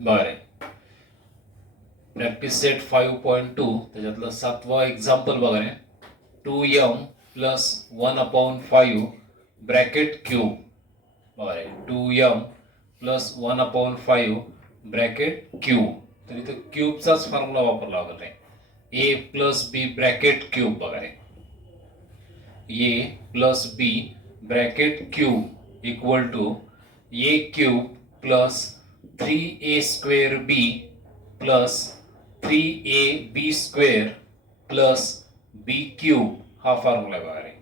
बरं. Practice set 5.2 त्याच्यातलं 7वा example बघा रे. 2m plus 1/5 bracket cube. बरं. 2m plus 1/5 bracket cube. तर इथं क्यूबचाच फॉर्म्युला वापरला लागला आहे. a plus b bracket cube बघा रे. a plus b bracket cube equal to a cube plus 3a square b plus 3ab square plus b cube हा formula बघा रे.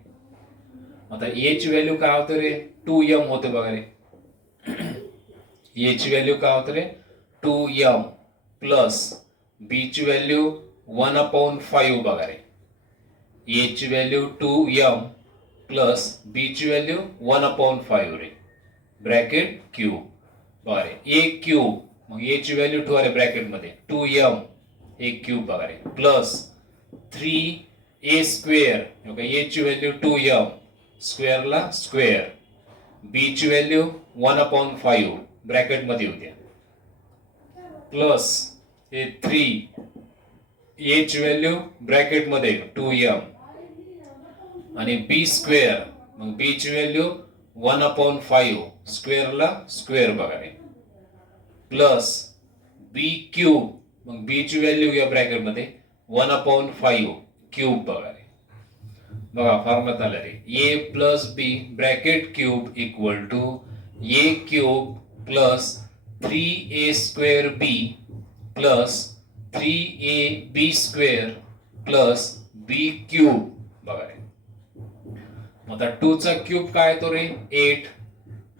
आता a ची व्हॅल्यू काय होते रे? 2m होते बघा रे. a ची व्हॅल्यू काय होते रे? 2m प्लस b ची व्हॅल्यू 1/5 बघा रे. a ची व्हॅल्यू 2m प्लस b ची व्हॅल्यू 1/5 रे. Bracket cube. बघा रे. a क्यूब मग a ची व्हॅल्यू ठेवा रे ब्रॅकेट मध्ये 2m a क्यूब बघा रे प्लस 3a स्क्वेअर. a ची व्हॅल्यू 2m स्क्वेअरला स्क्वेअर. b ची व्हॅल्यू 1/5 ब्रॅकेट मध्ये होत्या प्लस हे 3 a ची व्हॅल्यू ब्रॅकेट मध्ये 2m आणि b स्क्वेअर मग b ची व्हॅल्यू 1/5 स्क्वेअरला स्क्वेअर बघा रे प्लस b क्यूब मग b ची व्हॅल्यू घ्या ब्रॅकेट मध्ये 1/5 क्यूब बघा रे. बघा फॉर्म्युला आला रे. a plus b bracket cube equal to a cube plus 3a square b plus 3ab square plus b cube बघा रे. आता 2 चा क्यूब काय येतो रे? 8.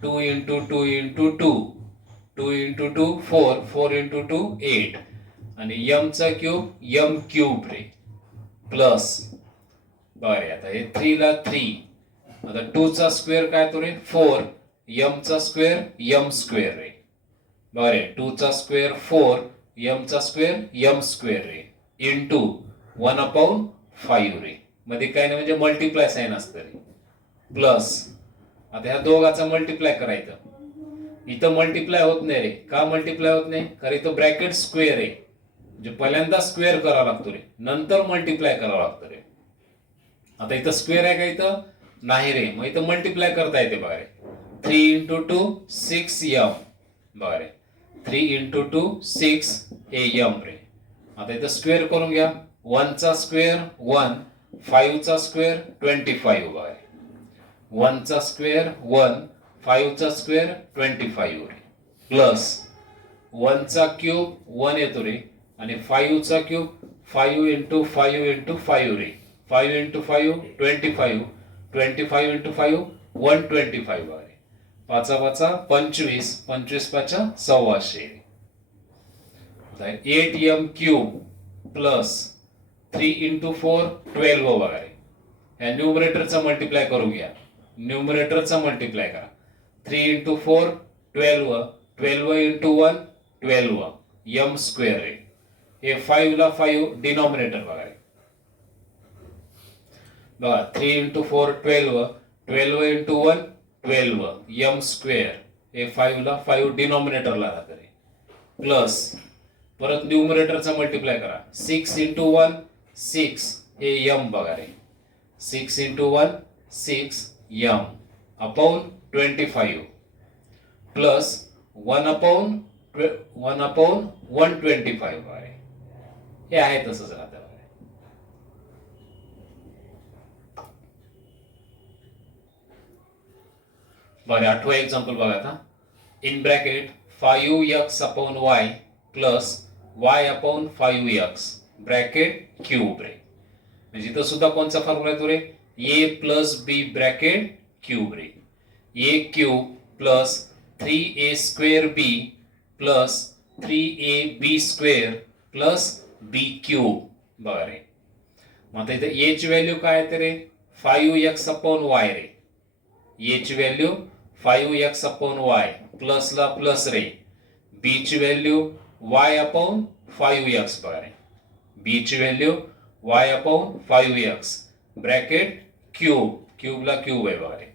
2 इंटू 2 इंटू 2 2 इंटू 2 4 4 इंटू 2 8 आणि m चा क्यूब m क्यूब रे प्लस बरे. आता हे 3 ला 3. आता 2 चा स्क्वेअर काय येतो रे? 4. m चा स्क्वेअर m स्क्वेअर रे. बरे 2 चा स्क्वेअर 4 m चा स्क्वेअर m स्क्वेअर रे इंटू 1/5 रे. मध्ये काय नाही म्हणजे मल्टिप्लाय साइन असतं रे प्लस. आता ह्या दोघांचा मल्टिप्लाय करायचं. इथं मल्टिप्लाय होत नाही रे. का मल्टिप्लाय होत नाही? कारण इथं ब्रॅकेट स्क्वेअर आहे. म्हणजे पहिल्यांदा स्क्वेअर करावा लागतो रे नंतर मल्टिप्लाय करावा लागतो रे. आता इथं स्क्वेअर आहे का? इथं नाही रे. मग इथं मल्टिप्लाय करता येते बघा रे. 3 इंटू 2 6m बघा रे. 3 इंटू 2 6 हे m रे. आता इथं स्क्वेअर करून घ्या. 1 चा स्क्वेअर 1 5 चा स्क्वेअर 25 बघा रे. 1 चा स्क्वेअर 1 5 चा स्क्वेअर 25 रे प्लस 1 चा क्यूब 1 येतो रे आणि 5 चा क्यूब 5 इंटू 5 इंटू 5 रे. 5 इंटू 5 25 25 इंटू 5 125 बघा रे. 5 25 25 5 1,600. 8m क्यूब प्लस 3 इंटू 4 12 बघा रे. ह्या न्यूमरेटरचा मल्टिप्लाय करून घ्या. न्यूमरेटरचा मल्टिप्लाय करा. 3 इंटू 4 12 12 इंटू 1 12 m स्क्वेअर रे. हे 5 ला 5 डिनॉमिनेटर बघा रे. बघा 3 इंटू 4 12 12 इंटू 1 12 m स्क्वेअर. हे 5 ला 5 डिनॉमिनेटरला राहतं रे प्लस परत न्यूमरेटरचा मल्टिप्लाय करा. 6 इंटू 1 6 हे m बघा रे. 6 इंटू 1 6 m अपॉन 25 प्लस 1/125 बघा रे. हे आहे तसंच राहतं. बरं 8वा एक्झाम्पल बघा आता. In bracket 5x/y plus y upon 5x bracket cube रे. म्हणजे इथं सुद्धा कोणचा फॉर्म्युला येतो रे? a plus b bracket cube रे. a cube plus 3a square b plus 3ab square plus b cube बघा रे. मग आता इथं a ची व्हॅल्यू काय येते रे? 5x/y रे. a ची व्हॅल्यू 5x/y प्लस ला प्लस रे. b ची व्हॅल्यू y/5x बघा रे. b ची व्हॅल्यू y/5x ब्रॅकेट क्यूब. क्यूबला क्यूब आहे बघा रे.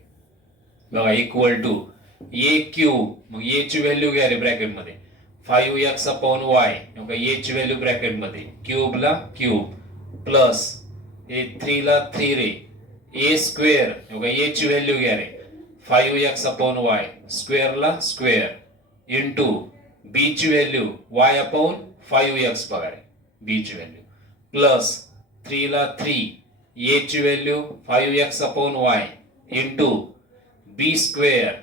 बघा इक्वल टू a क्यूब मग a ची व्हॅल्यू घ्या रे ब्रॅकेट मध्ये 5x अपॉन वाय ए ची व्हॅल्यू ब्रॅकेट मध्ये क्यूबला क्यूब प्लस ए 3 ला 3 रे ए स्क्वेअर ए ची व्हॅल्यू घ्या रे 5x अपॉन वाय स्क्वेअरला स्क्वेअर इंटू बी ची व्हॅल्यू वाय अपॉन 5x बघा रे बी ची व्हॅल्यू प्लस 3 ला 3 ए ची value 5x upon Y into B square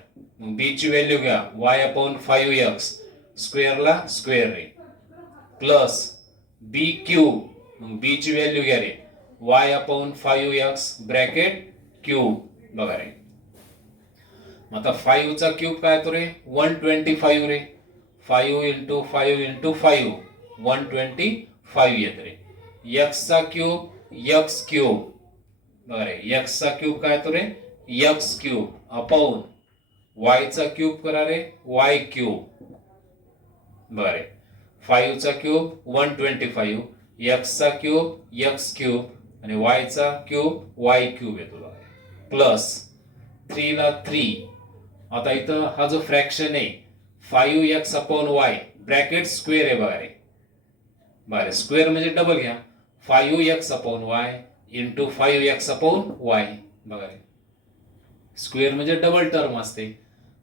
B ची व्हॅल्यू घ्या वाय अपॉन 5x स्क्वेअरला स्क्वेअर रे प्लस बी क्यूब बी ची व्हॅल्यू घ्या रे Y upon 5x bracket cube बघा रे आता 5 चा क्यूब काय तो रे 125 रे 5 इंटू 5 इंटू 5 125 येत रे x चा क्यूब x क्यूब बघा रे x चा क्यूब काय तो रे x क्यूब अपॉन y चा क्यूब करा रे y क्यूब बघा रे 5 चा क्यूब 125 x चा क्यूब x क्यूब आणि y चा क्यूब y क्यूब येतो बघा प्लस 3 ला 3 आता इथं हा जो फ्रॅक्शन आहे 5x upon y bracket square आहे बघा रे बघा स्क्वेअर म्हणजे डबल घ्या 5x upon y into 5x upon y बघा रे स्क्वेअर म्हणजे डबल टर्म असते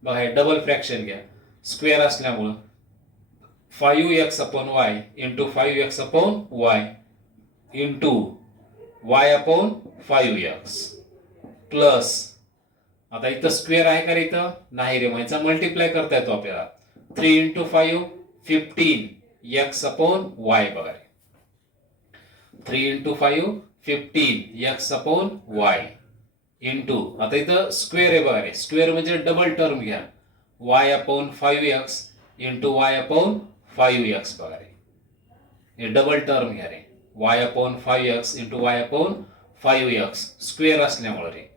बघा हे डबल फ्रॅक्शन घ्या स्क्वेअर असल्यामुळं 5x upon y into 5x upon y into y upon 5x plus आता इथं स्क्वेअर आहे का रे इथं नाही रे म्हणजे मल्टिप्लाय करता येतो आपल्याला 3 इंटू 5 15 x अपॉन y बघा रे 3 into 5 15 x upon y into आता इथं स्क्वेअर आहे बघा रे स्क्वेअर म्हणजे डबल टर्म घ्या y upon 5x into y upon 5x बघा रे हे डबल टर्म घ्या रे y upon 5x into y upon 5x square असल्यामुळे रे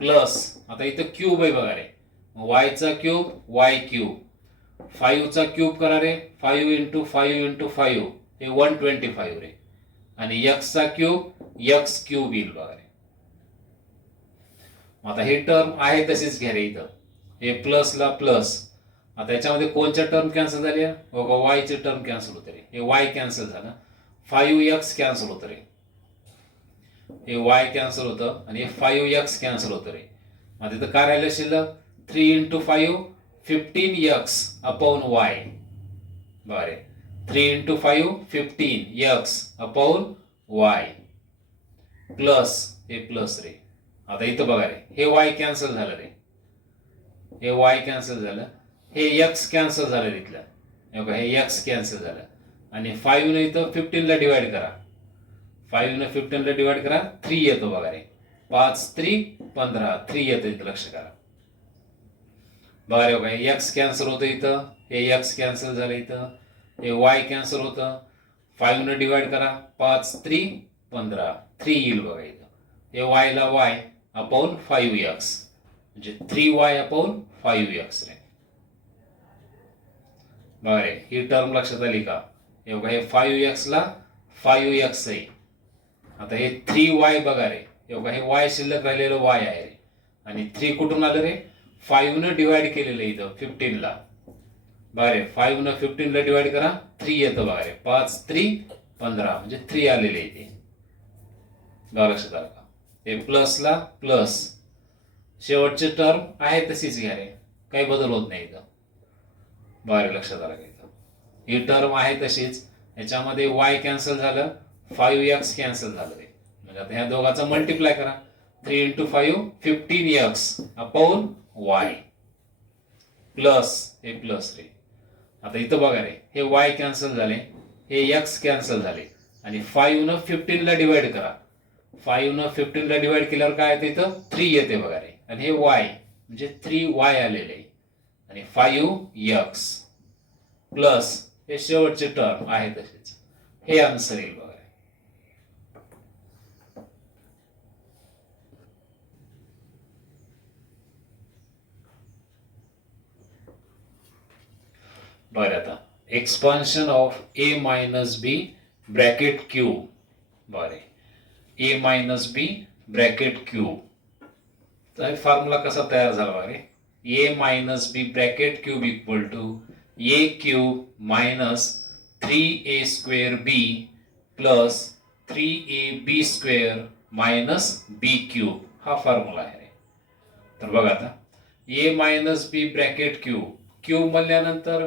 प्लस आता इथं क्यूब आहे बघा रे y चा क्यूब y क्यूब 5 चा क्यूब करा रे 5 इंटू 5 इंटू 5 हे 125 रे आणि x चा क्यूब x क्यूब येईल बघा रे आता हे टर्म आहे तसेच घ्या रे इथं हे प्लस ला प्लस आता याच्यामध्ये कोणच्या टर्म कॅन्सल झाल्या बघा y चे टर्म कॅन्सल होते रे हे y कॅन्सल झालं 5x कॅन्सल होतं रे हे y कॅन्सल होतं आणि हे 5x कॅन्सल होतं रे आता इथं काय राहिलं शिल्लक 3 इंटू 5 15x अपॉन y बघा रे 3 into 5 15x upon y plus हे प्लस रे आता इथं बघा रे हे y कॅन्सल झालं रे हे y कॅन्सल झालं हे x कॅन्सल झालं इथलं हे x कॅन्सल झालं आणि 5 ने इथं 15 ला डिवाइड करा 5 ने 15 ला डिवाइड करा 3 येतो बघा रे 5 3 15 3 येतो इथं लक्ष करा बघा रे बघा x कॅन्सल होतं इथं हे x कॅन्सल झालं इथं हे y कॅन्सल होतं 5 ने डिवाइड करा 5 3 15 3 येईल बघा इथं हे y ला y अपॉन 5x म्हणजे 3y अपॉन 5x रे बघा रे ही टर्म लक्षात आली का हे बघा हे 5x ला 5x आहे आता हे 3y बघा रे हे बघा हे y शिल्लक राहिलेलं y आहे रे आणि 3 कुठून आलं रे 5 ने डिवाइड केलेलं इथं 15 ला बघा रे 5 ने 15 ला डिवाइड करा 3 येतं बघा रे 5 3 15 म्हणजे 3 आलेले इथे बघा लक्षात आलं का हे प्लस ला प्लस शेवटचे टर्म आहे तशीच घ्या रे काही बदल होत नाही इथं बघा रे लक्षात आलं का इथं ही टर्म आहे तशीच याच्यामध्ये y कॅन्सल झालं 5x कॅन्सल झालं रे म्हणजे आता ह्या दोघांचा मल्टिप्लाय करा 3 into 5 15x upon y plus हे प्लस रे आता इथं बघा रे हे y कॅन्सल झाले हे x कॅन्सल झाले आणि 5 न 15 ला डिवाइड करा 5 न 15 ला डिवाइड केल्यावर काय येते इथं 3 येते बघा रे आणि हे y म्हणजे 3y आलेले आणि 5x प्लस हे शेवटचे टर्म आहे तसेच हे आन्सर येईल बघा बरं आता expansion of a minus b bracket cube बरे a minus b bracket cube तर फॉर्म्युला कसा तयार झाला बरे a minus b bracket cube equal to A cube minus 3a square b plus 3ab square minus B cube हा formula आहे रे. तर बघा आता a minus B bracket cube cube म्हणल्यानंतर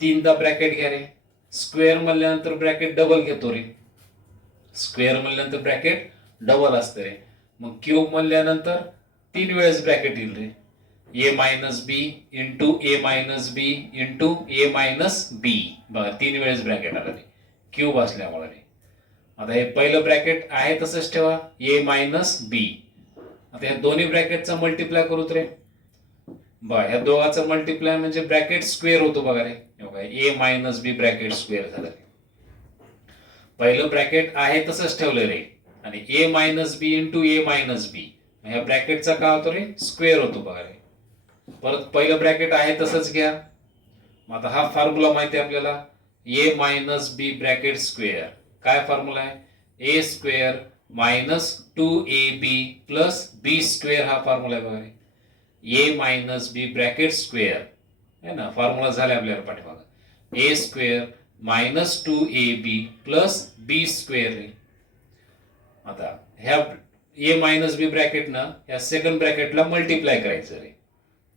तीनदा ब्रॅकेट घ्या रे. स्क्वेअर म्हणल्यानंतर ब्रॅकेट डबल घेतो रे. स्क्वेअर म्हणल्यानंतर ब्रॅकेट डबल असते रे. मग क्यूब म्हणल्यानंतर 3 वेळेस ब्रॅकेट येईल रे. ए मायनस बी इंटू ए मायनस बी इंटू ए मायनस बी. बघा 3 वेळेस ब्रॅकेट आला रे क्यूब असल्यामुळे रे. आता हे पहिलं ब्रॅकेट आहे तसंच ठेवा ए मायनस बी. आता या दोन्ही ब्रॅकेटचा मल्टिप्लाय करूत रे. बघा ह्या दोघांचा मल्टिप्लाय म्हणजे ब्रॅकेट स्क्वेअर होतो बघा रे. ए मायनस बी ब्रॅकेट स्क्वेअर झालं रे. पहिलं ब्रॅकेट आहे तसंच ठेवलं रे आणि ए मायनस बी इंटू ए मायनस बी ह्या ब्रॅकेटचा काय होतो रे स्क्वेअर होतो बघा रे. परत पहिलं ब्रॅकेट आहे तसंच घ्या. मग आता हा फॉर्म्युला माहिती आहे आपल्याला ए मायनस बी ब्रॅकेट स्क्वेअर. काय फॉर्म्युला आहे ए स्क्वेअर मायनस 2ab प्लस बी स्क्वेअर हा फॉर्म्युला आहे बघा रे. ए मायनस बी ब्रॅकेट स्क्वेअर है ना फॉर्म्युला झाले आपल्याला पाठीमागं. ए स्क्वेअर मायनस 2ab प्लस बी स्क्वेअर रे. आता ह्या ए मायनस बी ब्रॅकेट ना ह्या सेकंड ब्रॅकेटला मल्टिप्लाय करायचं रे.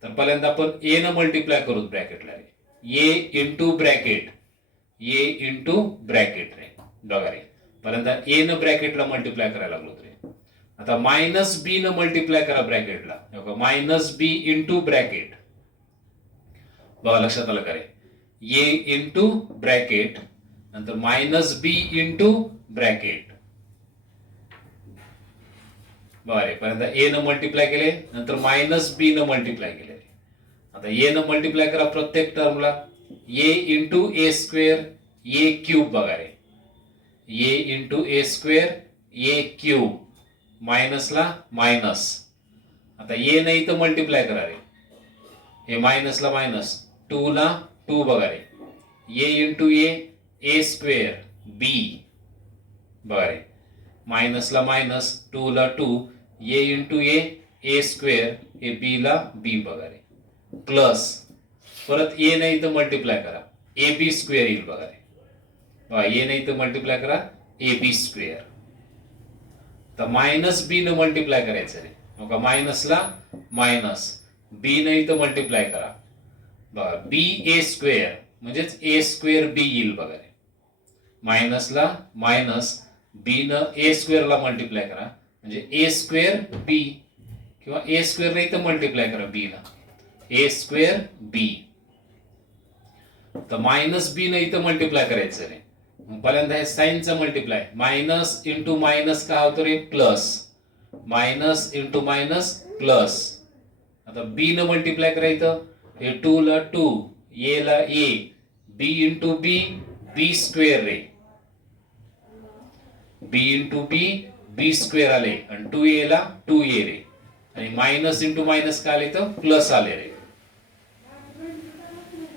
तर पहिल्यांदा आपण ए न मल्टिप्लाय करू ब्रॅकेटला रे. A into bracket A into bracket रे. बघा रे पहिल्यांदा ए न ब्रॅकेटला मल्टिप्लाय करायला लागलो रे. आता मायनस बी न मल्टिप्लाय करा ब्रॅकेटला. मायनस बी इंटू ब्रॅकेट. बघा लक्षात आलं का रे. ए इंटू ब्रॅकेट नंतर मायनस बी इंटू ब्रॅकेट. बरे पहिल्यांदा ए न मल्टिप्लाय केले नंतर मायनस बी न मल्टिप्लाय केले. आता ए न मल्टिप्लाय करा प्रत्येक टर्मला. ए इंटू ए स्क्वेअर ए क्यूब बघा रे. A into A square A cube मायनसला minus. आता ए न इथं मल्टिप्लाय करा रे. हे मायनसला मायनस 2 ला 2 बघा रे. ए इंटू ए स्क्वेअर बी बघा रे. मायनसला मायनस 2 ला 2 ए इंटू ए स्क्वेअर हे बी ला बी बघा रे. प्लस परत ए नाही इथं मल्टिप्लाय करा ए बी स्क्वेअर येईल बघा रे. बघा ए नाही इथं मल्टिप्लाय करा ए बी स्क्वेअर. तर मायनस बी न मल्टिप्लाय करायचं रे. बघा मायनसला मायनस बी न इथं मल्टिप्लाय करा. बघा बी ए स्क्वेअर म्हणजेच ए स्क्वेअर बी येईल बघा रे. मायनसला मायनस बी न ए स्क्वेअरला मल्टिप्लाय करा म्हणजे ए स्क्वेअर बी किंवा ए स्क्वेअर नाही तर मल्टिप्लाय करा बी ला ए स्क्वेअर बी. तर मायनस बी न इथं मल्टिप्लाय करायचं रे. पहिल्यांदा हे साइनचा मल्टिप्लाय मायनस इंटू मायनस काय होतं रे plus. Minus into minus plus. आता बी न मल्टिप्लाय करायचं हे 2 ला 2 ए ला a b into b b square रे. B into b b square आले आणि 2a ला 2a रे. आणि मायनस इंटू मायनस काय आले तर प्लस आले रे.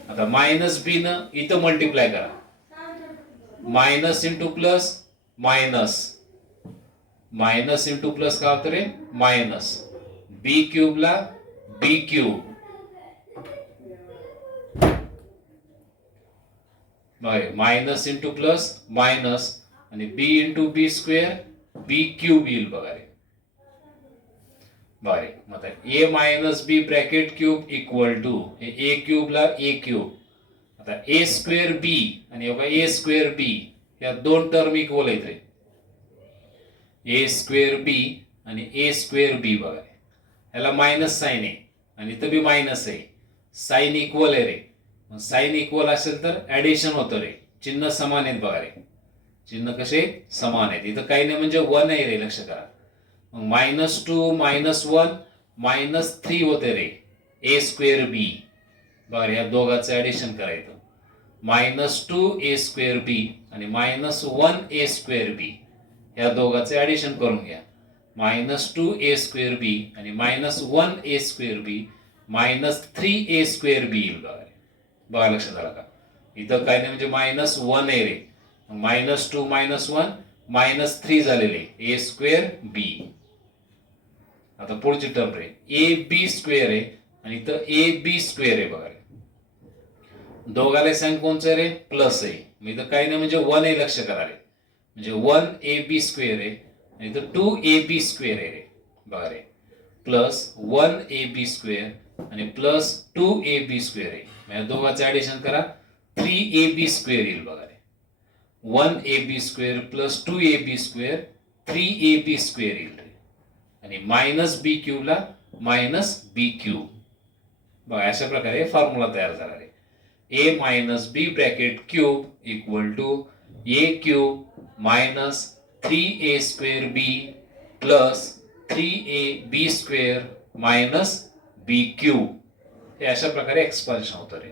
आता मायनस बी न इथं मल्टिप्लाय करा. Minus into plus minus. Minus into plus काय होतं रे मायनस. बी क्यूब ला B cube. Minus into plus minus आणि B into B square B cube येईल बघा रे. बरे मग A minus B bracket cube equal to A cube ला ए क्यूब. आता ए स्क्वेअर बी आणि ए स्क्वेअर बी या दोन टर्म इक्वल आहेत रे. ए स्क्वेअर बी आणि ए स्क्वेअर बी बघा याला मायनस साइन आहे आणि इथं बी मायनस आहे. साइन इक्वल आहे रे. साइन इक्वल असेल तर ऍडिशन होतं रे. चिन्ह समान आहेत बघा रे. चिन्ह कसे समान आहेत. इथं काही नाही म्हणजे 1 आहे रे लक्ष करा. मग -2 -1 -3 होते रे ए स्क्वेअर बी. बरं या दोघांचं ऍडिशन करायचं. -2 ए स्क्वेअर बी आणि -1 ए स्क्वेअर बी या दोघांचं ऍडिशन करून घ्या. -2 ए स्क्वेअर बी आणि -1 ए स्क्वेअर बी -3 ए स्क्वेअर बी येईल बघा. बघा लक्षात आलं का. इथं काय नाही म्हणजे -1 आहे रे. -2 -1 -3 झालेले ए स्क्वेअर बी. आता पुढची term ray A B square आहे आणि इथं ए बी स्क्वेअर आहे बघा. दोघाला सांग कोणचं रे प्लस आहे. मी तर काही नाही म्हणजे 1 लक्ष करा रे. म्हणजे 1ab स्क्वेअर आहे आणि इथं 2ab स्क्वेअर आहे रे. बघा रे प्लस 1ab स्क्वेअर आणि प्लस 2ab स्क्वेअर आहे. म्हणजे दोघांचं ऍडिशन करा 3ab स्क्वेअर येईल. बघा रे 1ab square plus 2ab square 3ab square येईल रे. आणि मायनस बी क्यूबला मायनस बी क्यूब. बघा अशा प्रकारे फॉर्म्युला तयार झाला रे. a minus B bracket cube equal to a cube minus 3a square b plus 3ab square minus B cube. हे अशा प्रकारे एक्सपान्शन होतं रे.